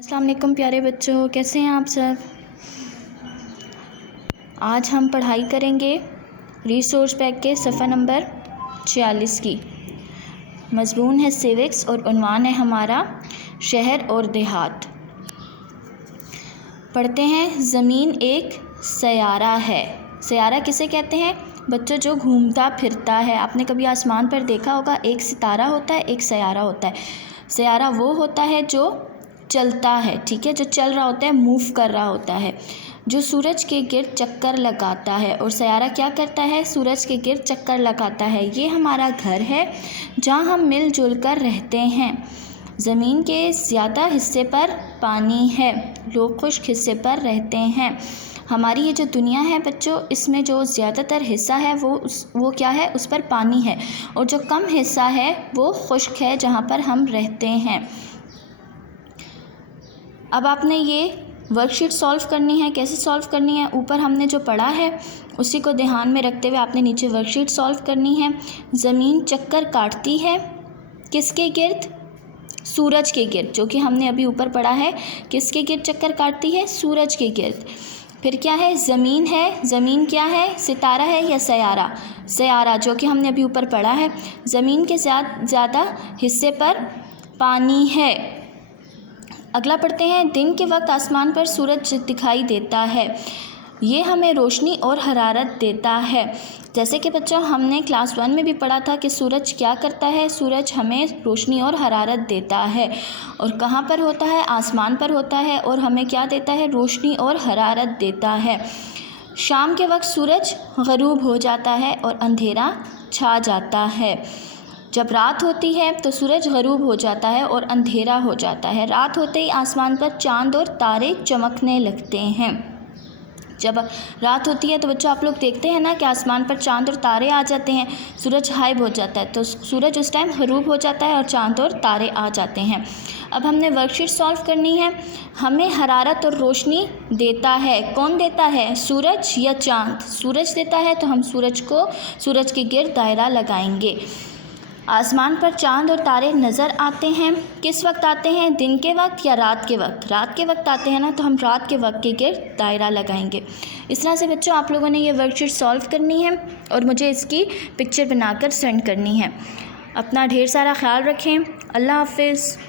अस्सलाम वालेकुम प्यारे बच्चों, कैसे हैं आप सब। आज हम पढ़ाई करेंगे रिसोर्स पैक के सफ़ा नंबर 46 की। मज़मून है सिविक्स और उन्वान है हमारा शहर और देहात। पढ़ते हैं। ज़मीन एक सयारा है। सयारा किसे कहते हैं बच्चों? जो घूमता फिरता है। आपने कभी आसमान पर देखा होगा, एक सितारा होता है, एक सयारा होता है। सयारा वो होता है जो चलता है, ठीक है, जो चल रहा होता है, मूव कर रहा होता है, जो सूरज के गिर्द चक्कर लगाता है। और सयारा क्या करता है? सूरज के गिर्द चक्कर लगाता है। ये हमारा घर है जहाँ हम मिलजुल कर रहते हैं। ज़मीन के ज़्यादा हिस्से पर पानी है, लोग खुश्क हिस्से पर रहते हैं। हमारी ये जो दुनिया है बच्चों, इसमें जो ज़्यादातर हिस्सा है वो क्या है? उस पर पानी है, और जो कम हिस्सा है वो खुश्क है जहाँ पर हम रहते हैं। अब आपने ये वर्कशीट सॉल्व करनी है। कैसे सॉल्व करनी है? ऊपर हमने जो पढ़ा है उसी को ध्यान में रखते हुए आपने नीचे वर्कशीट सॉल्व करनी है। ज़मीन चक्कर काटती है किसके गिर्द? सूरज के गिर्द, जो कि हमने अभी ऊपर पढ़ा है। किसके गिर्द चक्कर काटती है? सूरज के गिर्द। फिर क्या है? ज़मीन है। ज़मीन क्या है? सितारा है या सयारा? सयारा, जो कि हमने अभी ऊपर पढ़ा है। ज़मीन के ज़्यादा हिस्से पर पानी है। अगला पढ़ते हैं। दिन के वक्त आसमान पर सूरज दिखाई देता है, ये हमें रोशनी और हरारत देता है। जैसे कि बच्चों हमने क्लास 1 में भी पढ़ा था कि सूरज क्या करता है? सूरज हमें रोशनी और हरारत देता है। और कहाँ पर होता है? आसमान पर होता है, और हमें क्या देता है? रोशनी और हरारत देता है। शाम के वक्त सूरज ग़रूब हो जाता है और अंधेरा छा जाता है। जब रात होती है तो सूरज ग़रूब हो जाता है और अंधेरा हो जाता है। रात होते ही आसमान पर चाँद और तारे चमकने लगते हैं। जब रात होती है तो बच्चों आप लोग देखते हैं ना कि आसमान पर चाँद और तारे आ जाते हैं, सूरज गायब हो जाता है, तो सूरज उस टाइम ग़रूब हो जाता है और चाँद और तारे आ जाते हैं। अब हमने वर्कशीट सॉल्व करनी है। हमें हरारत और रोशनी देता है। कौन देता है? सूरज या चाँद? सूरज देता है तो हम सूरज के गिर्द दायरा लगाएंगे। आसमान पर चाँद और तारे नज़र आते हैं। किस वक्त आते हैं? दिन के वक्त या रात के वक्त? रात के वक्त आते हैं ना, तो हम रात के वक्त के गिर्द दायरा लगाएंगे। इस तरह से बच्चों आप लोगों ने ये वर्कशीट सॉल्व करनी है और मुझे इसकी पिक्चर बनाकर सेंड करनी है। अपना ढेर सारा ख्याल रखें। अल्लाह हाफ़िज़।